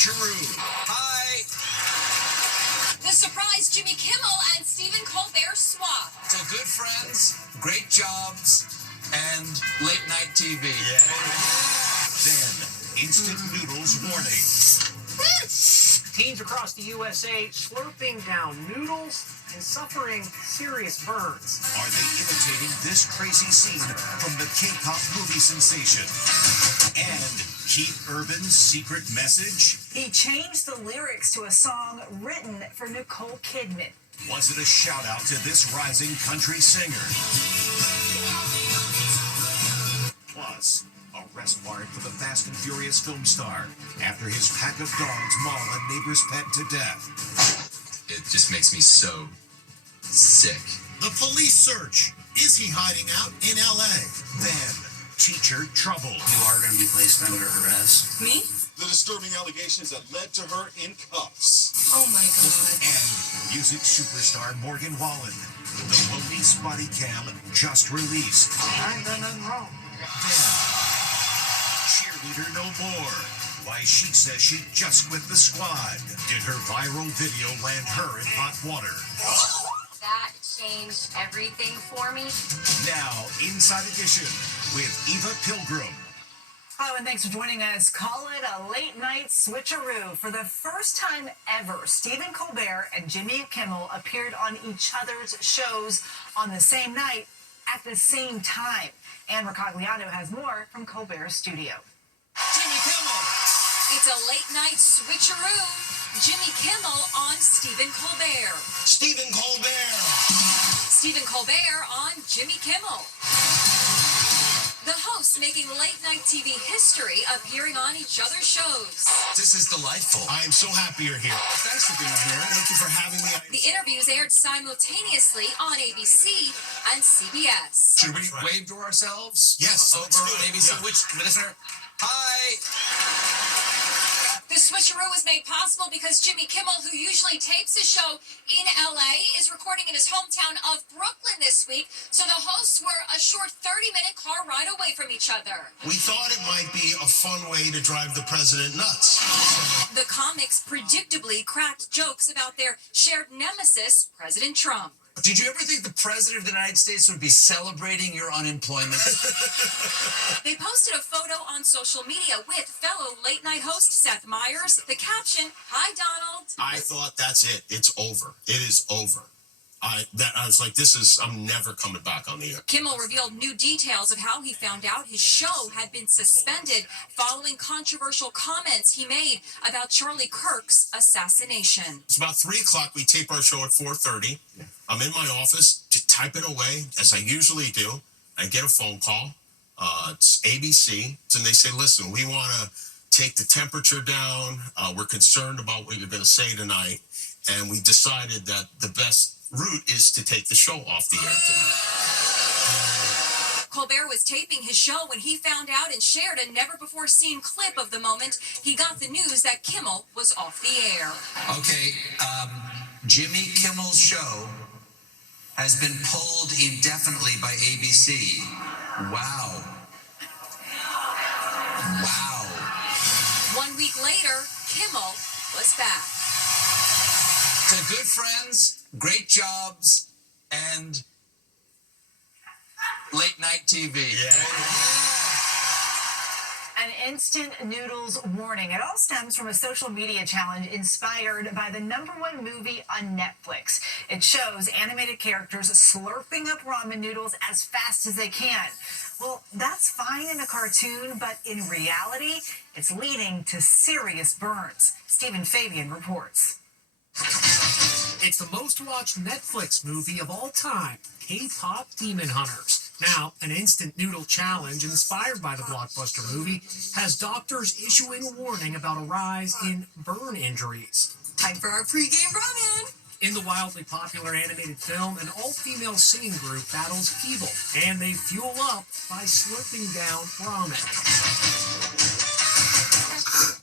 switcheroo. Hi. The surprise Jimmy Kimmel and Stephen Colbert swap. So good friends, great jobs, and late night TV. Yeah. Then, instant noodles warning. Teens across the USA slurping down noodles and suffering serious burns. Are they imitating this crazy scene from the K-pop movie sensation? And Keith Urban's secret message? He changed the lyrics to a song written for Nicole Kidman. Was it a shout out to this rising country singer? Plus, arrest warrant for the Fast and Furious film star after his pack of dogs maul a neighbor's pet to death. It just makes me so sick. The police search. Is he hiding out in L.A.? Then, teacher trouble. You are going to be placed under arrest. Me? The disturbing allegations that led to her in cuffs. Oh my God. And music superstar Morgan Wallen. The police body cam just released. I ain't done nothing wrong. Then, cheerleader no more. Why she says she just quit the squad. Did her viral video land her in hot water? That changed everything for me. Now, Inside Edition with Eva Pilgrim. Hello, and thanks for joining us. Call it a late night switcheroo. For the first time ever, Stephen Colbert and Jimmy Kimmel appeared on each other's shows on the same night at the same time. Ann Mercogliano has more from Colbert's studio. Jimmy Kimmel. It's a late night switcheroo. Jimmy Kimmel on Stephen Colbert. Stephen Colbert. Stephen Colbert on Jimmy Kimmel. The hosts making late night TV history appearing on each other's shows. This is delightful. I am so happy you're here. Thanks for being here. Thank you for having me. The interviews aired simultaneously on ABC and CBS. Should we wave to ourselves? Yes, Over let's do on it. ABC. Yeah. Which listener? Hi. The switcheroo was made possible because Jimmy Kimmel, who usually tapes his show in LA, is recording in his hometown of Brooklyn this week, so the hosts were a short 30-minute car ride away from each other. We thought it might be a fun way to drive the president nuts. The comics predictably cracked jokes about their shared nemesis, President Trump. Did you ever think the President of the United States would be celebrating your unemployment? They posted a photo on social media with fellow late-night host Seth Meyers. The caption, "Hi, Donald." I thought that's it. It's over. It is over. I was like, I'm never coming back on the air. Kimmel revealed new details of how he found out his show had been suspended following controversial comments he made about Charlie Kirk's assassination. It's about 3 o'clock. We tape our show at 4:30. I'm in my office to type it away, as I usually do. I get a phone call. It's ABC, and they say, listen, we want to take the temperature down. We're concerned about what you're going to say tonight. And we decided that the best route is to take the show off the air tonight. Colbert was taping his show when he found out and shared a never-before-seen clip of the moment he got the news that Kimmel was off the air. Okay, Jimmy Kimmel's show has been pulled indefinitely by ABC. Wow. Wow. 1 week later, Kimmel was back. To good friends, great jobs, and late night TV. An instant noodles warning. It all stems from a social media challenge inspired by the #1 movie on Netflix. It shows animated characters slurping up ramen noodles as fast as they can. Well, that's fine in a cartoon, but in reality, it's leading to serious burns. Stephen Fabian reports. It's the most watched Netflix movie of all time, K-pop Demon Hunters. Now, an instant noodle challenge inspired by the blockbuster movie has doctors issuing a warning about a rise in burn injuries. Time for our pregame ramen. In the wildly popular animated film, an all-female singing group battles evil, and they fuel up by slurping down ramen.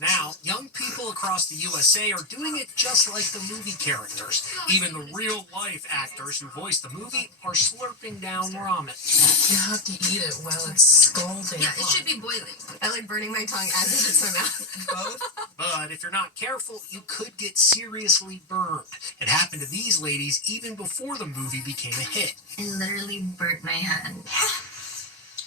Now, young people people across the USA are doing it just like the movie characters. Even the real-life actors who voice the movie are slurping down ramen. You have to eat it while it's scalding. Yeah, it should be boiling. I like burning my tongue as it hits my mouth. Both. But if you're not careful, you could get seriously burned. It happened to these ladies even before the movie became a hit. It literally burnt my hand.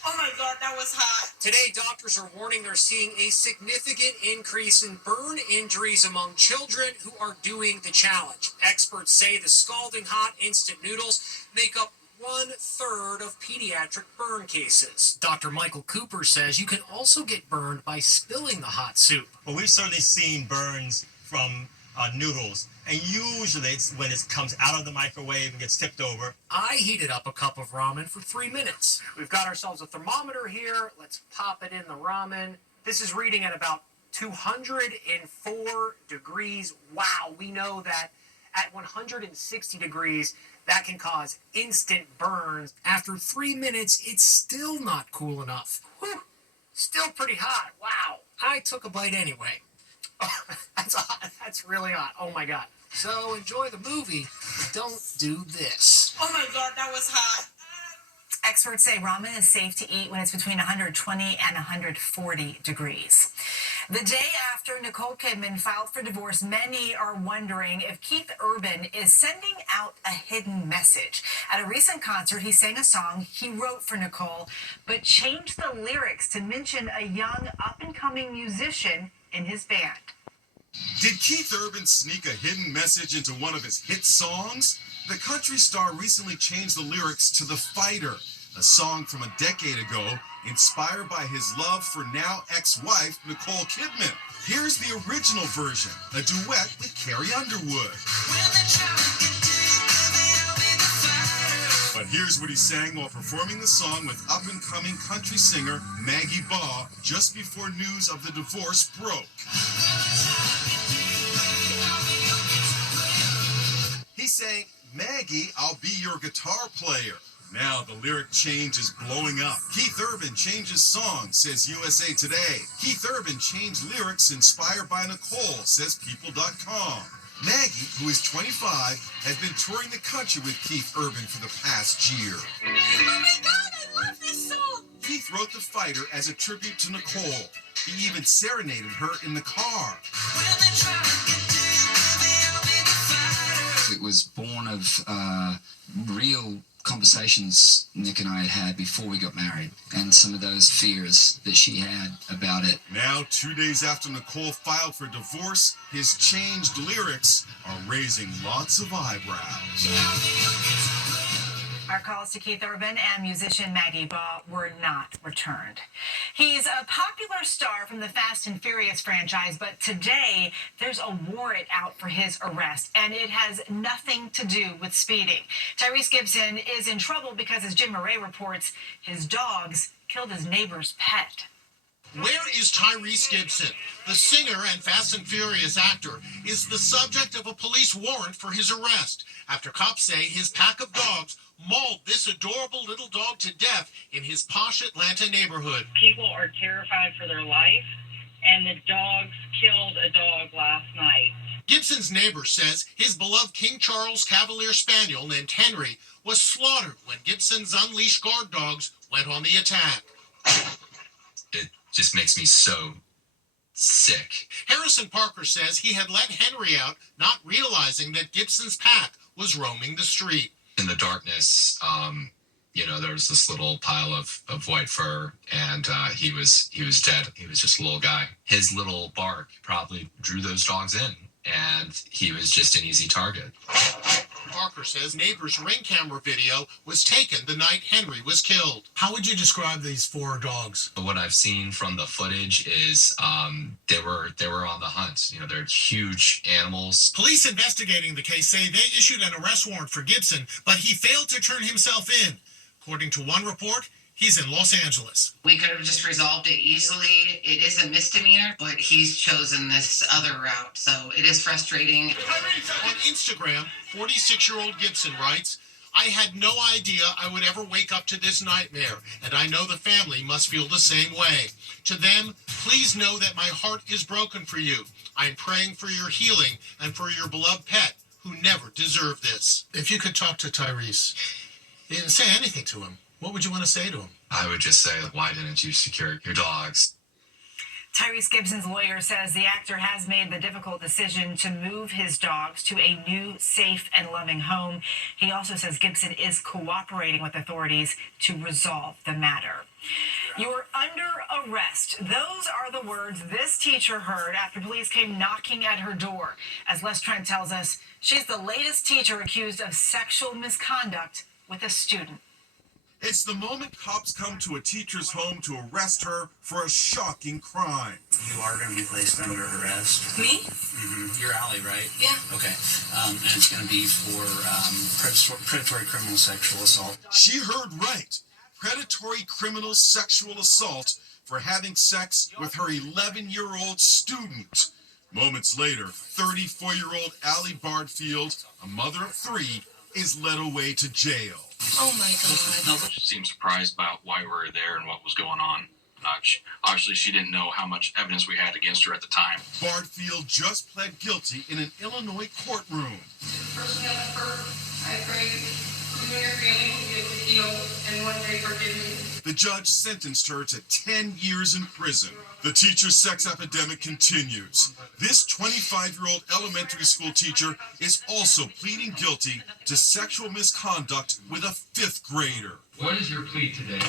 Oh my God, that was hot. Today, doctors are warning they're seeing a significant increase in burn injuries among children who are doing the challenge. Experts say the scalding hot instant noodles make up 1/3 of pediatric burn cases. Dr. Michael Cooper says you can also get burned by spilling the hot soup. Well, we've certainly seen burns from noodles, and usually it's when it comes out of the microwave and gets tipped over. I heated up a cup of ramen for 3 minutes. We've got ourselves a thermometer here. Let's pop it in the ramen. This is reading at about 204 degrees. Wow, we know that at 160 degrees, that can cause instant burns. After 3 minutes, it's still not cool enough. Whew, still pretty hot. Wow. I took a bite anyway. Oh, that's hot. That's really hot. Oh my God. So enjoy the movie. Don't do this. Oh my God, that was hot. Experts say ramen is safe to eat when it's between 120 and 140 degrees. The day after Nicole Kidman filed for divorce, many are wondering if Keith Urban is sending out a hidden message. At a recent concert, he sang a song he wrote for Nicole, but changed the lyrics to mention a young up-and-coming musician in his band. Did Keith Urban sneak a hidden message into one of his hit songs? The country star recently changed the lyrics to The Fighter, a song from a decade ago, inspired by his love for now ex-wife Nicole Kidman. Here's the original version, a duet with Carrie Underwood. But here's what he sang while performing the song with up-and-coming country singer Maggie Baugh just before news of the divorce broke. He sang, "Maggie, I'll be your guitar player." Now the lyric change is blowing up. Keith Urban changes song, says USA Today. Keith Urban changed lyrics inspired by Nicole, says People.com. Maggie, who is 25, has been touring the country with Keith Urban for the past year. Oh my God, I love this song. Keith wrote The Fighter as a tribute to Nicole. He even serenaded her in the car. It was born of real conversations Nick and I had before we got married, and some of those fears that she had about it. Now, 2 days after Nicole filed for divorce, his changed lyrics are raising lots of eyebrows. Our calls to Keith Urban and musician Maggie Baugh were not returned. He's a popular star from the Fast and Furious franchise, but today there's a warrant out for his arrest, and it has nothing to do with speeding. Tyrese Gibson is in trouble because, as Jim Murray reports, his dogs killed his neighbor's pet. Where is Tyrese Gibson? The singer and Fast and Furious actor is the subject of a police warrant for his arrest after cops say his pack of dogs mauled this adorable little dog to death in his posh Atlanta neighborhood. People are terrified for their life, and the dogs killed a dog last night. Gibson's neighbor says his beloved King Charles Cavalier Spaniel named Henry was slaughtered when Gibson's unleashed guard dogs went on the attack. It just makes me so sick. Harrison Parker says he had let Henry out, not realizing that Gibson's pack was roaming the street. In the darkness, there was this little pile of white fur, and he was dead. He was just a little guy. His little bark probably drew those dogs in, and he was just an easy target. Parker says neighbors' Ring camera video was taken the night Henry was killed. How would you describe these 4 dogs? What I've seen from the footage is they were on the hunt. They're huge animals. Police investigating the case say they issued an arrest warrant for Gibson, but he failed to turn himself in. According to one report, he's in Los Angeles. We could have just resolved it easily. It is a misdemeanor, but he's chosen this other route, so it is frustrating. On Instagram, 46-year-old Gibson writes, I had no idea I would ever wake up to this nightmare, and I know the family must feel the same way. To them, please know that my heart is broken for you. I am praying for your healing and for your beloved pet, who never deserved this. If you could talk to Tyrese and say anything to him, what would you want to say to him? I would just say, why didn't you secure your dogs? Tyrese Gibson's lawyer says the actor has made the difficult decision to move his dogs to a new, safe, and loving home. He also says Gibson is cooperating with authorities to resolve the matter. You're under arrest. Those are the words this teacher heard after police came knocking at her door. As Les Trent tells us, she's the latest teacher accused of sexual misconduct with a student. It's the moment cops come to a teacher's home to arrest her for a shocking crime. You are going to be placed under arrest. Me? Mm-hmm. You're Allie, right? Yeah. Okay. And it's going to be for predatory criminal sexual assault. She heard right. Predatory criminal sexual assault for having sex with her 11-year-old student. Moments later, 34-year-old Allie Bardfield, a mother of 3, is led away to jail. Oh my God. She seemed surprised about why we were there and what was going on. Obviously, she didn't know how much evidence we had against her at the time. Bardfield just pled guilty in an Illinois courtroom. Personally, I pray you and your family will be able to heal and one day forgive me. The judge sentenced her to 10 years in prison. The teacher sex epidemic continues. This 25-year-old elementary school teacher is also pleading guilty to sexual misconduct with a 5th grader. What is your plea today?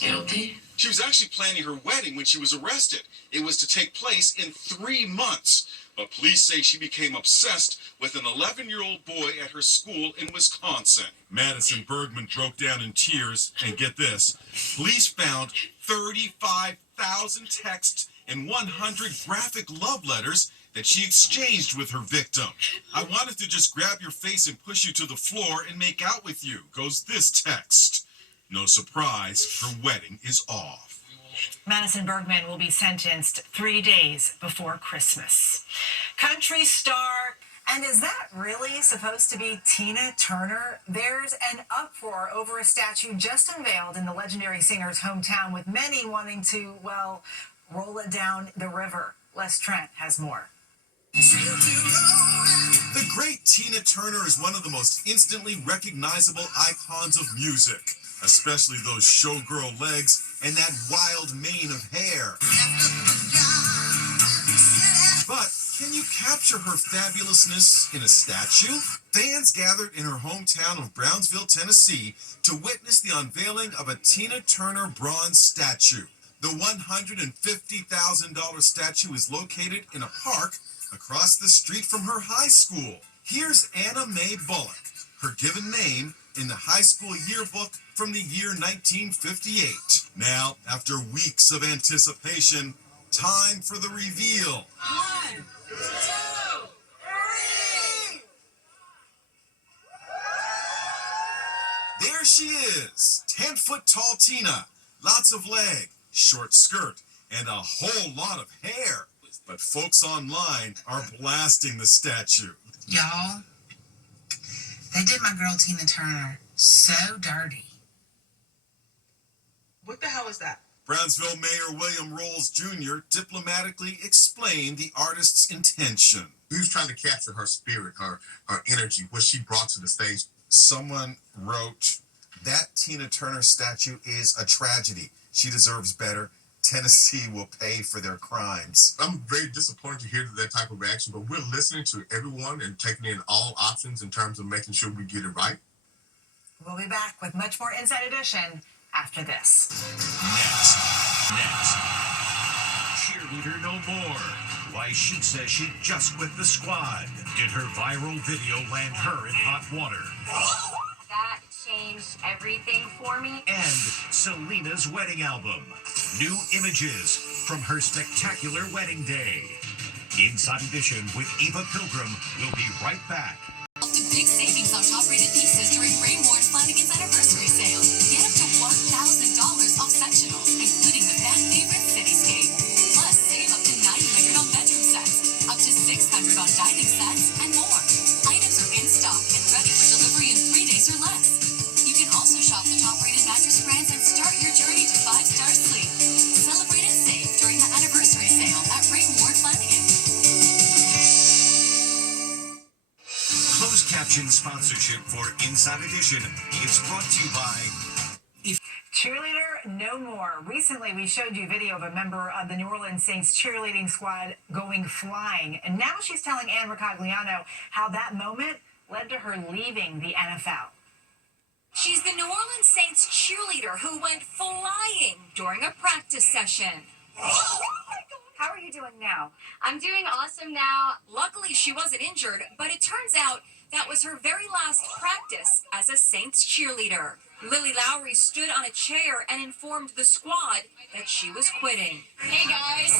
Guilty. She was actually planning her wedding when she was arrested. It was to take place in 3 months. But police say she became obsessed with an 11-year-old boy at her school in Wisconsin. Madison Bergman broke down in tears, and get this, police found 35,000 texts and 100 graphic love letters that she exchanged with her victim. I wanted to just grab your face and push you to the floor and make out with you, goes this text. No surprise, her wedding is off. Madison Bergman will be sentenced 3 days before Christmas. Country star. And is that really supposed to be Tina Turner? There's an uproar over a statue just unveiled in the legendary singer's hometown, with many wanting to, well, roll it down the river. Les Trent has more. The great Tina Turner is one of the most instantly recognizable icons of music, especially those showgirl legs and that wild mane of hair. But can you capture her fabulousness in a statue? Fans gathered in her hometown of Brownsville, Tennessee, to witness the unveiling of a Tina Turner bronze statue. The $150,000 statue is located in a park across the street from her high school. Here's Anna Mae Bullock, her given name in the high school yearbook from the year 1958. Now, after weeks of anticipation, time for the reveal. 1, 2, 3. There she is, 10-foot tall Tina, lots of leg, short skirt, and a whole lot of hair. But folks online are blasting the statue. Y'all, they did my girl Tina Turner so dirty. What the hell is that? Brownsville Mayor William Rolls Jr. diplomatically explained the artist's intention. He was trying to capture her spirit, her energy, what she brought to the stage. Someone wrote, that Tina Turner statue is a tragedy. She deserves better. Tennessee will pay for their crimes. I'm very disappointed to hear that type of reaction, but we're listening to everyone and taking in all options in terms of making sure we get it right. We'll be back with much more Inside Edition after this. Next. Cheerleader no more. Why she says she just quit the squad. Did her viral video land her in hot water? That changed everything for me. And Selena's wedding album. New images from her spectacular wedding day. Inside Edition with Eva Pilgrim will be right back. Up to big savings on top-rated pieces during Rainware's Flanagan's anniversary sale. Get up to $1,000 off sectionals, including the fan favorite Cityscape. Plus, save up to $900 on bedroom sets, up to $600 on dining sets, and more. Items are in stock and ready for delivery in 3 days or less. Production sponsorship for Inside Edition is brought to you by Cheerleader no more. Recently, we showed you video of a member of the New Orleans Saints cheerleading squad going flying. And now she's telling Ann Ricogliano how that moment led to her leaving the NFL. She's the New Orleans Saints cheerleader who went flying during a practice session. How are you doing now? I'm doing awesome now. Luckily, she wasn't injured, but it turns out that was her very last practice as a Saints cheerleader. Lily Lowry stood on a chair and informed the squad that she was quitting. Hey guys,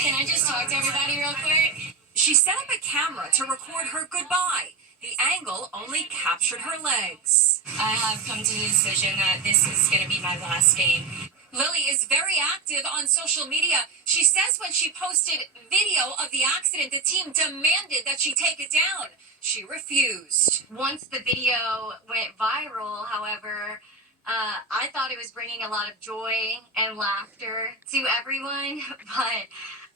can I just talk to everybody real quick? She set up a camera to record her goodbye. The angle only captured her legs. I have come to the decision that this is going to be my last game. Lily is very active on social media. She says when she posted video of the accident, the team demanded that she take it down. She refused. Once the video went viral, however, I thought it was bringing a lot of joy and laughter to everyone, but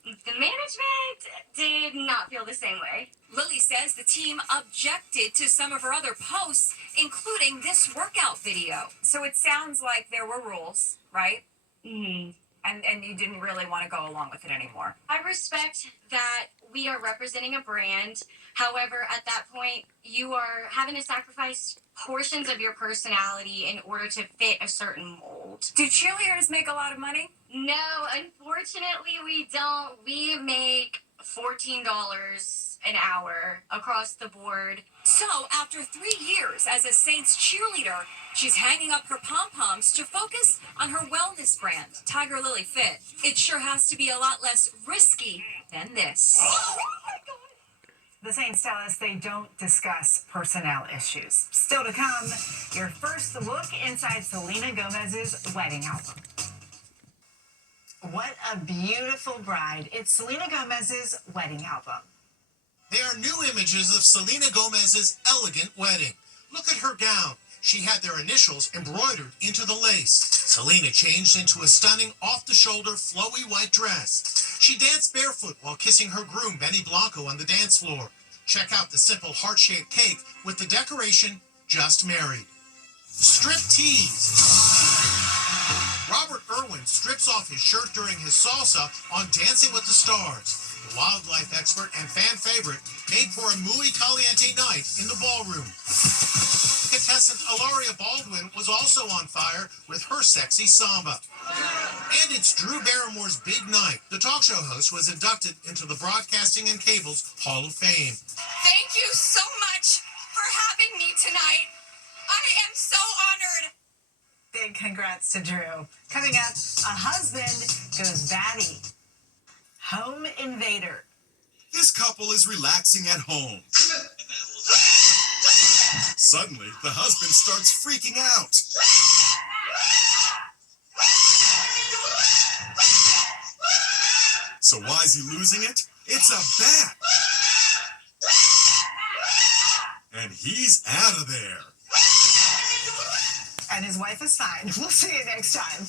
the management did not feel the same way. Lily says the team objected to some of her other posts, including this workout video. So it sounds like there were rules, right? Mm-hmm. And you didn't really want to go along with it anymore. I respect that we are representing a brand. However, at that point, you are having to sacrifice portions of your personality in order to fit a certain mold. Do cheerleaders make a lot of money? No, unfortunately, we don't. We make $14 an hour across the board. So, after 3 years as a Saints cheerleader, she's hanging up her pom-poms to focus on her wellness brand, Tiger Lily Fit. It sure has to be a lot less risky than this. The Saints tell us they don't discuss personnel issues. Still to come, your first look inside Selena Gomez's wedding album. What a beautiful bride. It's Selena Gomez's wedding album. They are new images of Selena Gomez's elegant wedding. Look at her gown. She had their initials embroidered into the lace. Selena changed into a stunning off-the-shoulder flowy white dress. She danced barefoot while kissing her groom, Benny Blanco, on the dance floor. Check out the simple heart-shaped cake with the decoration, Just Married. Strip tease. Robert Irwin strips off his shirt during his salsa on Dancing with the Stars. The wildlife expert and fan favorite made for a muy caliente night in the ballroom. Contestant Ilaria Baldwin was also on fire with her sexy samba. And it's Drew Barrymore's big night. The talk show host was inducted into the Broadcasting and Cable's Hall of Fame. Thank you so much for having me tonight. I am so honored. Big congrats to Drew. Coming up, a husband goes batty. Home invader. This couple is relaxing at home. Suddenly, the husband starts freaking out. So why is he losing it? It's a bat. And he's out of there. And his wife is fine. We'll see you next time.